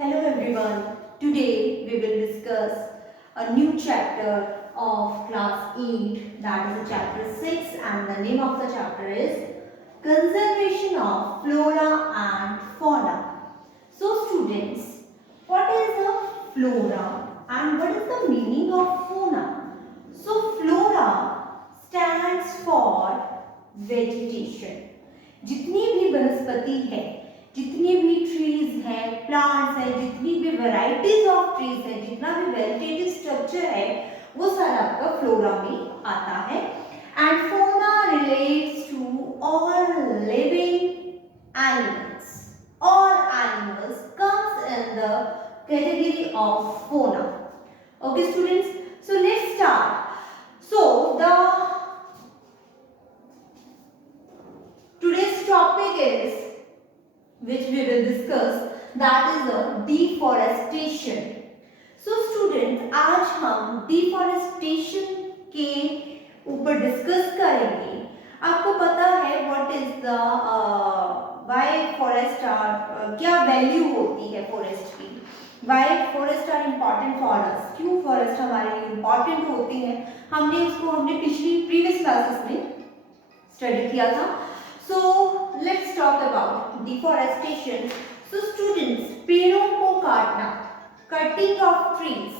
Hello everyone. Today we will discuss a new chapter of class 8, that is chapter 6, and the name of the chapter is Conservation of Flora and Fauna. So students, what is the flora and what is the meaning of fauna? So flora stands for vegetation. जितनी भी वनस्पति है, जितनी भी trees है, plants है, जितनी भी वैरायटीज ऑफ ट्रीज है, जितना भी वेजिटेटिव स्ट्रक्चर है, वो सारा आपका फ्लोरा में आता है. And fauna relates to all living animals. All animals comes in the category of fauna. Okay students, so let's start. So the today's topic is, which we will discuss, that is deforestation. So students, आज हम deforestation के ऊपर discuss करेंगे. आपको पता है what is the why forest are क्या value होती है फॉरेस्ट की, why forest are important for us, क्यों फॉरेस्ट हमारे लिए इम्पोर्टेंट होती है. हमने पिछली प्रीवियस क्लासेस में स्टडी किया था. So let's talk about deforestation. So students, पेड़ों को काटना, cutting of trees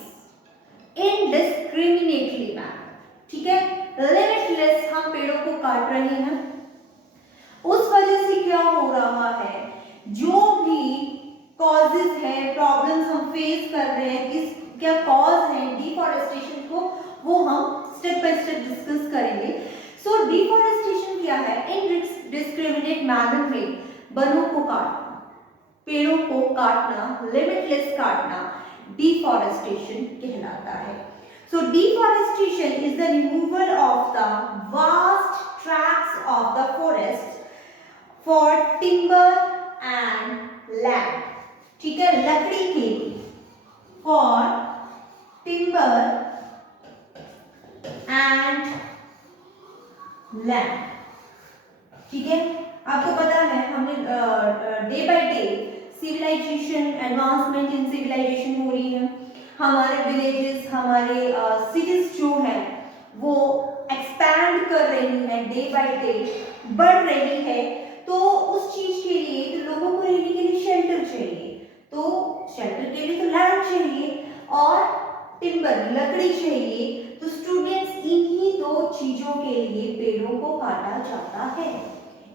indiscriminately manner, ठीक है, limitless हम पेड़ों को काट रहे हैं. उस वजह से क्या हो रहा है, जो भी causes है, problems हम फेस कर रहे हैं, किस क्या cause है deforestation को, वो हम स्टेप बाय स्टेप डिस्कस करेंगे. सो डिफॉरेस्टेशन क्या है, इनडिस्क्रिमिनेट मैनर में वनों को काटना, पेड़ों को काटना, लिमिटलेस काटना डिफॉरेस्टेशन कहलाता है. So deforestation is the removal of the vast tracts of the forest for timber and land. ठीक है, लकड़ी के लिए, फॉर टिम्बर एंड लैंड. ठीक है, आपको पता है हमने day by day civilisation, advancement in civilisation हो रही है. हमारे विलेजेस, हमारे सिटीज जो हैं वो एक्सपैंड कर रही हैं, डे बाय डे बढ़ रही है. तो उस चीज के लिए तो लोगों को रहने के लिए शेल्टर चाहिए, तो शेल्टर के लिए तो लैंड चाहिए और टिम्बर लकड़ी चाहिए. तो स्टूडेंट्स, इन्हीं दो चीजों के लिए पेड़ों को काटा जाता है.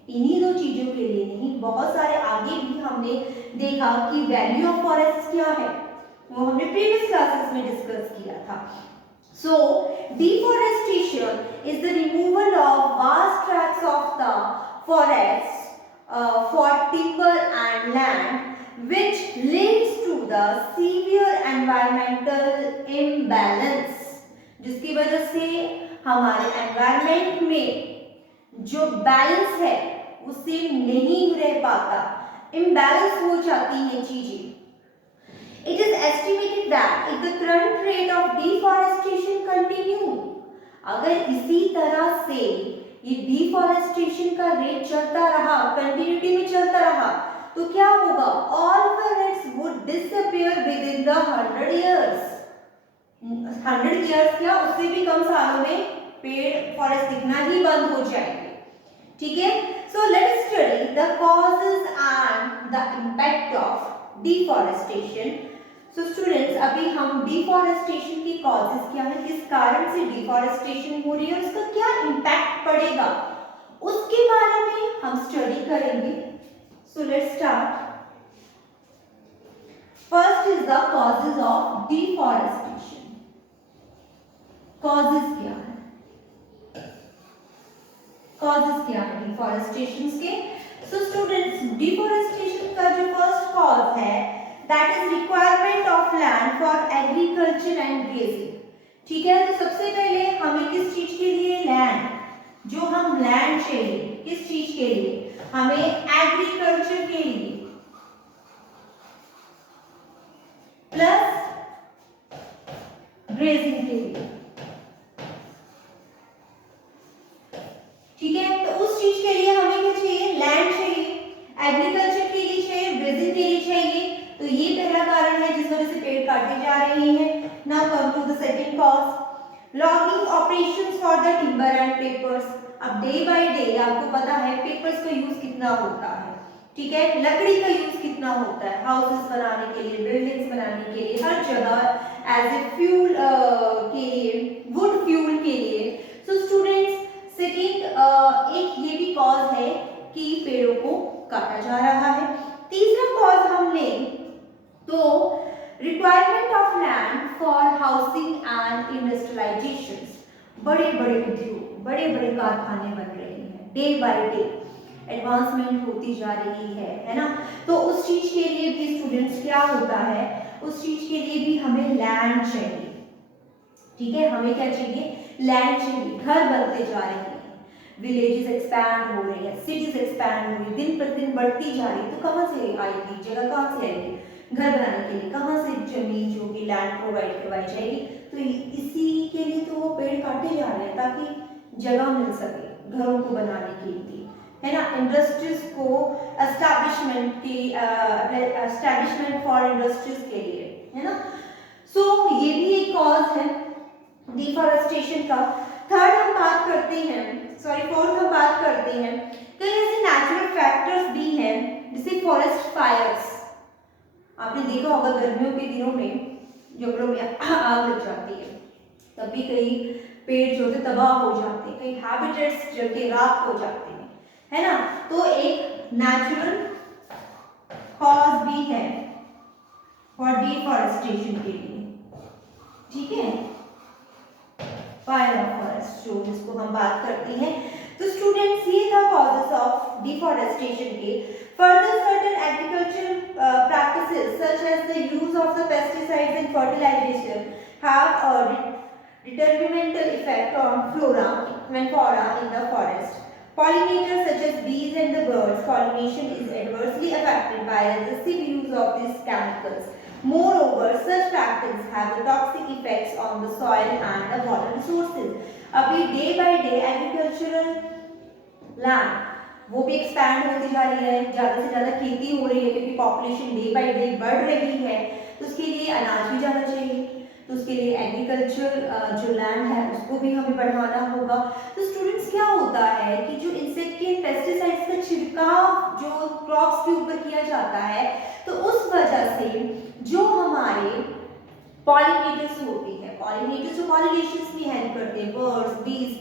इन्हीं दो चीजों के लिए नहीं, बहुत सारे आगे भी हमने देखा कि वैल्यू ऑफ फॉरेस्ट क्या है, वो हमने प्रीवियस क्लासेस में डिस्कस किया था. So deforestation is the removal of vast tracts of the forest for timber and land which leads to the severe environmental imbalance, जिसकी वजह से हमारे एनवायरनमेंट में जो बैलेंस है उससे नहीं रह पाता, इम्बैलेंस हो जाती हैं चीजें. It is estimated that if the current rate of deforestation continue, अगर इसी तरह से ये डिफॉरेस्टेशन का रेट चलता रहा, कंटिन्यूटी में चलता रहा, तो क्या होगा, all forests would disappear within the 100 years. 100 years क्या, उससे भी कम सालों में पेड़ फॉरेस्ट दिखना ही बंद हो जाएंगे. ठीक है, so let's study the causes and the impact of deforestation. So students, अभी हम डिफॉरेस्टेशन की कॉजेस क्या है, किस कारण से डिफॉरेस्टेशन हो रही है और उसका क्या इम्पैक्ट पड़ेगा, उसके बारे में हम स्टडी करेंगे. So let's start. First is the causes of deforestation. Causes क्या है, causes क्या है deforestation के. So students, deforestation का जो first cause है, that is requirement of land for agriculture and grazing. ठीक है, तो सबसे पहले हमें किस चीज के लिए, लैंड, जो हम लैंड चाहिए, किस चीज के लिए, हमें एग्रीकल्चर के लिए, प्लस ग्रेजिंग के लिए. ठीक है, तो उस चीज के लिए हमें क्या चाहिए, लैंड चाहिए, एग्रीकल्चर के लिए चाहिए, ग्रेजिंग के लिए चाहिए. तो ये पहला cause logging operations for the timber and papers. अब डे बाय डे आपको पता है पेपर्स का यूज कितना होता है, ठीक है, लकड़ी का यूज कितना होता है हाउसेस बनाने के लिए, बिल्डिंग्स बनाने के लिए, हर जगह एज ए फ्यूल के लिए, वुड फ्यूल के लिए। सो स्टूडेंट्स सेकेंड एक ये भी कॉज है कि पेड़ों को काटा जा रहा है। तीसरा कॉज हम लें तो requirement of land for housing and industrialisation. बड़े बड़े उद्योग, बड़े बड़े कारखाने बन रहे हैं, डे बाय डे एडवांसमेंट होती जा रही है ना। तो उस चीज के लिए भी स्टूडेंट्स क्या होता है, उस चीज के लिए भी हमें लैंड चाहिए, ठीक है, हमें क्या चाहिए, लैंड चाहिए। घर बनते जा रहे हैं, विलेजेस एक्सपैंड हो रहे हैं, सिटीज एक्सपैंड हो रही है, दिन प्रतिदिन बढ़ती जा रही है, तो कहाँ से आएगी जगह, कहाँ से आएगी घर बनाने के लिए, कहाँ से जमीन जो भी लैंड प्रोवाइड करवाई जाएगी। तो इसी के लिए तो वो पेड़ काटे जा रहे हैं ताकि जगह मिल सके घरों को बनाने के लिए, है ना। इंडस्ट्रीज को एस्टैब्लिशमेंट की एस्टैब्लिशमेंट फॉर इंडस्ट्रीज के लिए, है ना। सो ये भी एक कॉज है डिफॉरेस्टेशन का। थर्ड हम बात करते हैं, फोर्थ हम बात करते हैं कई ऐसे नेचुरल फैक्टर्स भी हैं जैसे फॉरेस्ट फायर्स। आपने देखा होगा गर्मियों के दिनों में जंगलों में आग लग जाती है, तभी कई पेड़ जो थे तबाह हो जाते हैं, कई हैबिटेट्स जल के राख हो जाते हैं, है ना। तो एक नेचुरल कॉज भी है फॉर डिफॉरेस्टेशन के लिए, ठीक है, फायर ऑफ फॉरेस्ट जो जिसको हम बात करते हैं। तो स्टूडेंट्स ये था कॉजेस ऑफ डिफॉरेस्टेशन के। Further certain agricultural practices such as the use of the pesticides and fertilization have a detrimental effect on flora and fauna in the forest. Pollinators such as bees and the birds pollination is adversely affected by excessive use of these chemicals. Moreover, such practices have the toxic effects on the soil and the water resources. अभी day by day agricultural land वो भी expand होती जा रही है, ज़्यादा से ज़्यादा खेती हो रही है क्योंकि पॉपुलेशन डे बाय डे बढ़ रही है, तो उसके लिए अनाज भी ज़्यादा चाहिए, तो उसके लिए एग्रीकल्चर जो लैंड है उसको भी हमें बढ़ाना होगा। तो स्टूडेंट्स क्या होता है कि जो इंसेक्टिसाइड पेस्टिसाइड्स का छिड़काव जो क्रॉप्स के ऊपर किया जाता है, तो उस वजह से जो हमारे पॉलिनेटर्स होते हैं, पॉलिनेटर्स जो पॉलिनेशंस में हेल्प करते हैं, बर्ड्स, बीज,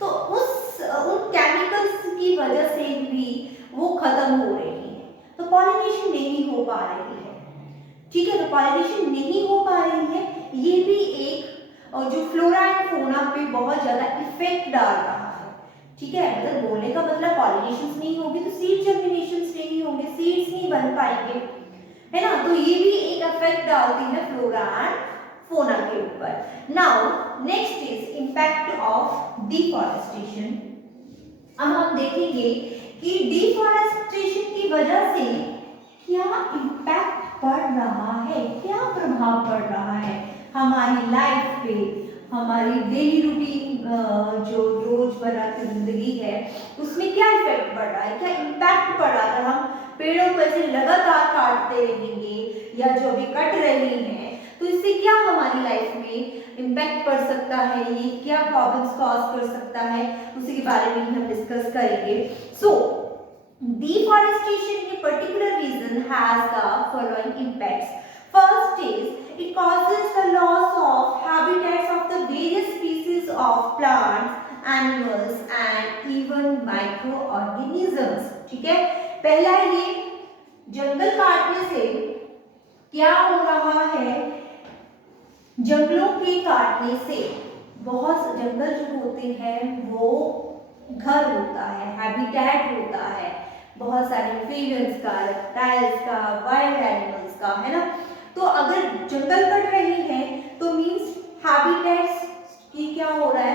तो उन केमिकल्स की वजह से भी वो खत्म हो रही है, तो पॉलिनेशन नहीं हो पा रही है, ठीक है। तो पॉलिनेशन नहीं हो पा रही है, ये भी एक जो फ्लोरा एंड फौना पे बहुत ज्यादा इफेक्ट डाल रहा है, ठीक है। मतलब बोलने का मतलब पॉलिनेशन नहीं होगी तो सीड जर्मिनेशन नहीं होंगे, सीड्स नहीं बन पाएंगे, है ना। तो ये भी एक इफेक्ट डालती है फ्लोरा एंड फौना के ऊपर। Now next is impact of deforestation. अब हम देखेंगे कि डिफॉरेस्टेशन की वजह से क्या इम्पैक्ट पड़ रहा है, क्या प्रभाव पड़ रहा है हमारी लाइफ पे, हमारी डेली रूटीन जो रोजमर्रा की जिंदगी है उसमें क्या इफेक्ट पड़ रहा है, क्या इम्पैक्ट पड़ रहा है। अगर हम पेड़ों को ऐसे लगातार काटते रहेंगे या जो भी कट रही हैं, तो इससे क्या हमारी लाइफ में इम्पैक्ट पड़ सकता है, ये क्या प्रॉब्लम्स कॉज कर सकता है, उसी के बारे में हम डिस्कस करेंगे। सो deforestation in a particular region has the following impacts. First is it causes the loss of habitats of the various species of plants, animals and even microorganisms, ठीक है। पहला ये जंगल काटने से क्या हो रहा है, जंगलों के काटने से बहुत जंगल जो होते हैं वो घर होता है, हैबिटेट होता है बहुत सारे एम्फीबियंस का, रेप्टाइल्स का, वाइल्ड एनिमल्स का, है ना। तो अगर जंगल कट रही है तो मींस हैबिटेट्स की क्या हो रहा है,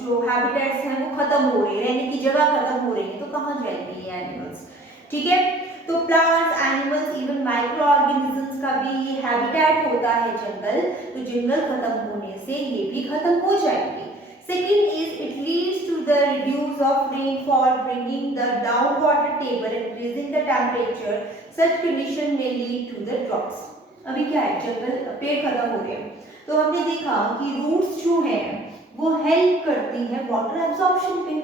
जो हैबिटेट्स हैं वो खत्म हो रही है, रहने की जगह खत्म हो रही है, तो कहाँ जाएंगे ये एनिमल्स, ठीक है। तो plants, animals, even micro organisms का भी ये हैबिटेट होता है जंगल, तो जंगल खत्म होने से ये भी खत्म हो जाएंगे। Second is it leads to the reduce of rainfall, bringing the down water table and raising the temperature. Such condition may lead to the droughts. अभी क्या है, जंगल पेड़ खत्म हो रहे हैं, तो हमने देखा कि रूट्स जो है वो हेल्प करती है वाटर एब्जॉर्प्शन पे।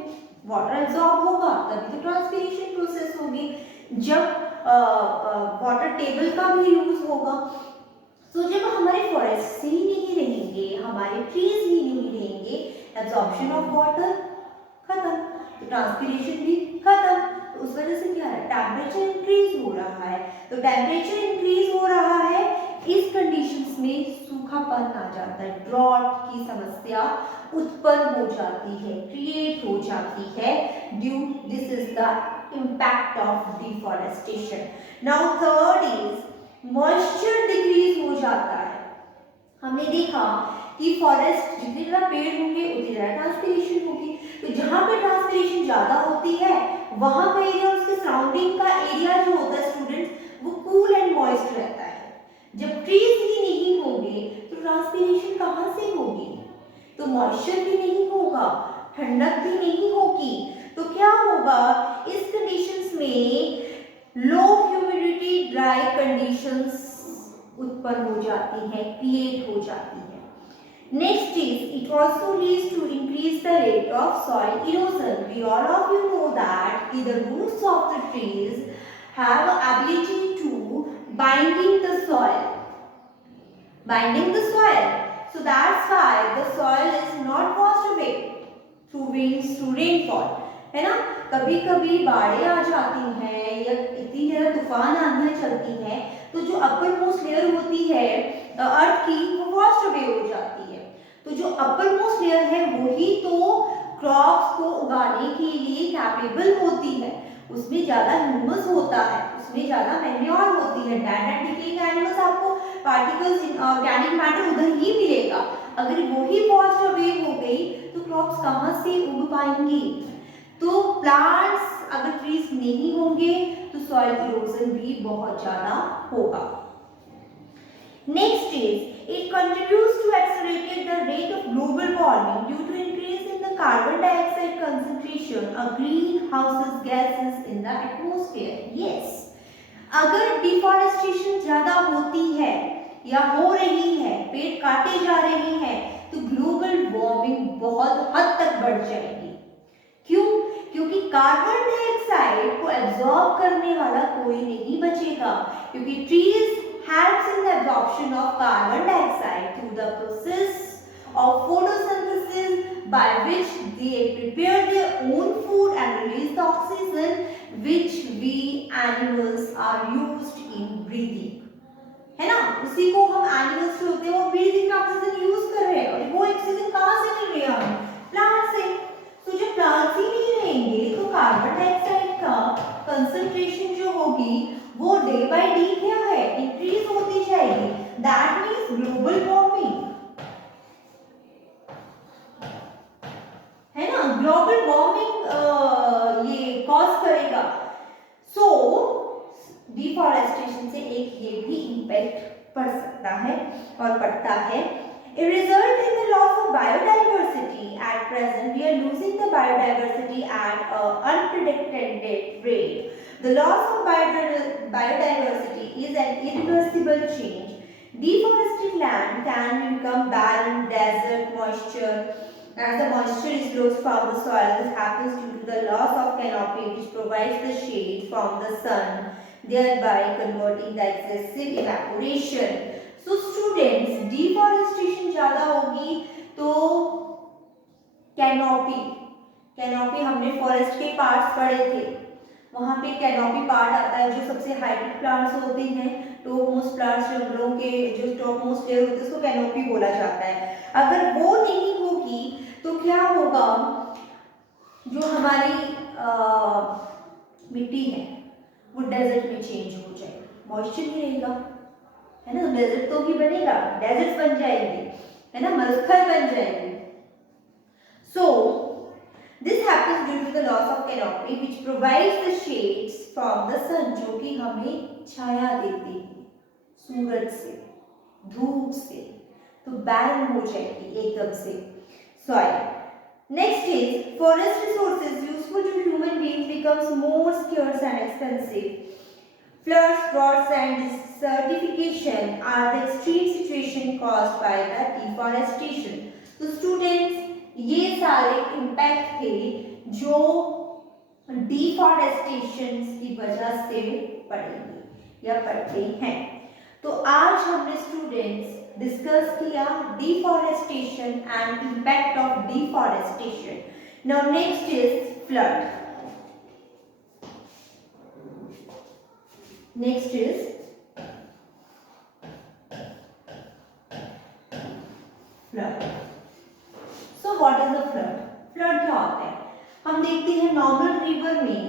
वाटर एब्जॉर्ब होगा तभी तो ट्रांसपिरेशन प्रोसेस होगी। जब वाटर टेबल का भी यूज होगा, तो जब हमारे फॉरेस्ट ही नहीं रहेंगे, हमारे ट्रीज ही नहीं रहेंगे, एब्जॉर्प्शन ऑफ वाटर खत्म, तो ट्रांसपिरेशन भी खत्म। तो उस वजह से क्या है, टेम्परेचर इंक्रीज हो रहा है। तो टेम्परेचर इंक्रीज हो रहा है, इस कंडीशंस में सूखापन आ जाता है, ड्रॉट की समस्या उत्पन्न हो जाती है, क्रिएट हो जाती है due this is the impact of deforestation. Now third is moisture decrease हो जाता है। हमने देखा कि फॉरेस्ट जितने ज्यादा पेड़ होंगे उतनी ज्यादा ट्रांसपिरेशन होगी। तो जहां पे ट्रांसपिरेशन ज्यादा होती है वहां का एरिया, उसके सराउंडिंग का एरिया जो होता है स्टूडेंट्स, वो कूल एंड मॉइस्ट रहता है। जब ट्रीज ही नहीं होंगे तो ट्रांसपिरेशन कहां से होगी, तो मॉइस्चर भी नहीं होगा, ठंडक भी नहीं होगी। तो क्या होगा, इस कंडीशंस में लो ह्यूमिडिटी ड्राई कंडीशंस उत्पन्न हो जाती है, क्रिएट हो जाती है। Next is it also leads to increase the rate of soil erosion. We all of you know that the roots of the trees have ability to binding the soil. So that's why the soil is not washed away through winds, through rainfall. है ना, कभी कभी बाढ़ें आ जाती हैं या इतनी ज्यादा तूफान आंधियां चलती हैं, तो जो अपर मोस्ट लेयर होती है अर्थ की, वो वॉश्ड अवे हो जाती है। तो जो अपर मोस्ट लेयर है वही तो क्रॉप्स को उगाने के लिए कैपेबल होती है, उसमें ज्यादा ह्यूमस होता है, उसमें ज्यादा मैन्योर होती है, डेड एंड डिकेइंग एनिमल्स आपको पार्टिकल्स ऑर्गेनिक मैटर उधर ही मिलेगा। अगर वही वॉश्ड अवे हो गई तो क्रॉप्स कहां से उग पाएंगी। तो प्लांट्स अगर ट्रीज नहीं होंगे तो सॉइल इरोजन भी बहुत ज्यादा होगा। Next is it contributes to accelerate the rate of global warming due to increase in the carbon dioxide concentration of greenhouse gases in the atmosphere. Yes, अगर डिफॉरेस्टेशन ज्यादा होती है या हो रही है, पेड़ काटे जा रहे हैं, तो ग्लोबल वार्मिंग बहुत हद तक बढ़ जाएगी। क्यों? क्योंकि कार्बन डाइऑक्साइड को एब्जॉर्ब करने वाला कोई नहीं बचेगा, क्योंकि trees helps in the absorption of carbon dioxide through the process of photosynthesis, by which they prepare their own food and release the oxygen which we animals are used in breathing. है ना, उसी को हम animals जो होते हैं वो breathing oxygen use कर रहे हैं, और वो ऑक्सीजन कहाँ से मिल रही है हमें, प्लांट से। तो जब प्लांट्स ही नहीं रहेंगे तो कार्बन डाइऑक्साइड का कंसंट्रेशन जो होगी वो डे बाय डे क्या है, इंक्रीज होती जाएगी। दैट मींस ग्लोबल वार्मिंग, है ना, ग्लोबल वार्मिंग ये कॉज करेगा। सो डिफॉरेस्टेशन से एक ये भी इम्पैक्ट पड़ सकता है और पड़ता है। It result in the loss of biodiversity. At present, we are losing the biodiversity at an unprecedented rate. The loss of biodiversity is an irreversible change. Deforested land can become barren, desert, moisture. As the moisture is lost from the soil, this happens due to the loss of canopy, which provides the shade from the sun, thereby converting the excessive evaporation. So students, deforestation ज्यादा होगी तो canopy हमने forest के parts पढ़े थे, वहां पे canopy part आता है जो सबसे हाइटेड प्लांट्स होते हैं, टॉप मोस्ट प्लांट्स जंगलों के जो टॉप मोस्ट लेयर होते हैं उसको कैनोपी बोला जाता है। अगर वो नहीं होगी तो क्या होगा, जो हमारी मिट्टी है वो डेजर्ट में चेंज हो जाएगी, मॉइस्चर नहीं रहेगा, है ना, डेजर्ट तो ही बनेगा, डेजर्ट बन जाएंगे, है ना, मरुस्थल बन जाएंगे। So this happens due to the loss of canopy which provides the shades from the sun, जो कि हमें छाया देती है सूरज से, धूप से, तो बैरन हो जाएगी एकदम से soil. Next is forest resources useful to human beings becomes more scarce and expensive. Floods, droughts and certification are the extreme situation caused by the deforestation. तो स्टूडेंट्स ये सारे इम्पैक्ट थे जो डिफॉरेस्टेशन की वजह से पड़ेंगे या पड़ते हैं। तो आज हमने स्टूडेंट्स डिस्कस किया deforestation and impact of deforestation. Now next is flood. Next is flood. So what is the flood? Flood क्या होता है? हम देखते हैं नॉर्मल रिवर में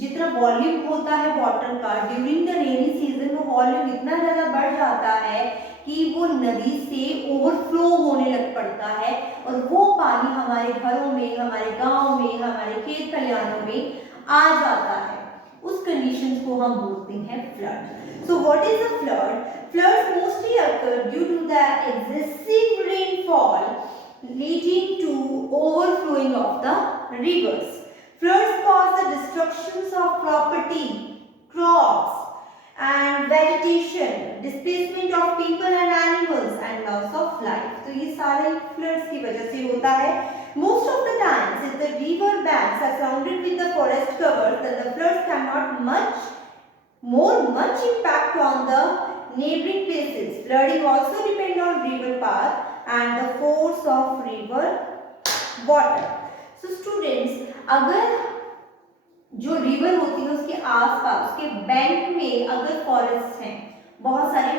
जितना वॉल्यूम होता है वाटर का ड्यूरिंग द रेनी सीजन, वो वॉल्यूम इतना ज़्यादा बढ़ जाता है कि वो नदी से ओवरफ्लो होने लग पड़ता है और वो पानी हमारे घरों में, हमारे गांव में, हमारे खेत खलिहानों में आ जाता है। उस कंडीशन को हम बोलते हैं flood. So what is a flood? Floods mostly occur due to the excessive rainfall leading to overflowing of the rivers. Floods cause the destructions of property, crops and vegetation, displacement of people and animals and loss of life. तो ये सारे floods की वजह से होता है। Most of the times, if the river banks are surrounded with the forest cover, then the floods cannot much impact on the neighboring places. Flooding also depend on river path and the force of river water. So students, अगर जो river होती है उसके आसपास, उसके bank में अगर forest हैं, बहुत सारे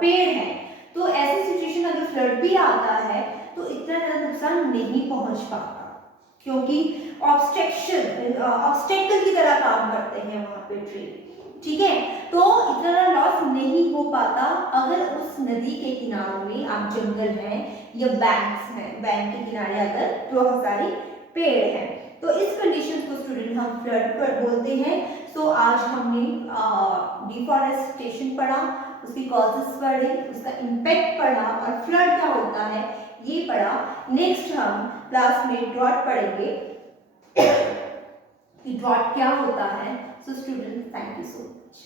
पेड़ हैं, तो ऐसी सिचुएशन अगर फ्लड भी आता है तो इतना ज़्यादा नुकसान नहीं पहुंच पाता, क्योंकि ऑब्स्टेकल की तरह काम करते हैं वहाँ पे ट्री। ठीक है, तो इतना लॉस नहीं हो पाता अगर उस नदी के किनारों में आप जंगल हैं या बैंक्स हैं, बैंक के किनारे अगर बहुत सारे पेड़ हैं, तो इस कंडीशन को स्टूडेंट हम फ्लड पर बोलते हैं। सो आज हमने डिफॉरेस्टेशन पढ़ा, उसकी कॉजेस पढ़े, उसका इम्पैक्ट पढ़ा और फ्लड क्या होता है ये पढ़ा। नेक्स्ट हम क्लास में ड्रॉट पढ़ेंगे कि ड्रॉट क्या होता है। So student, thank you so much.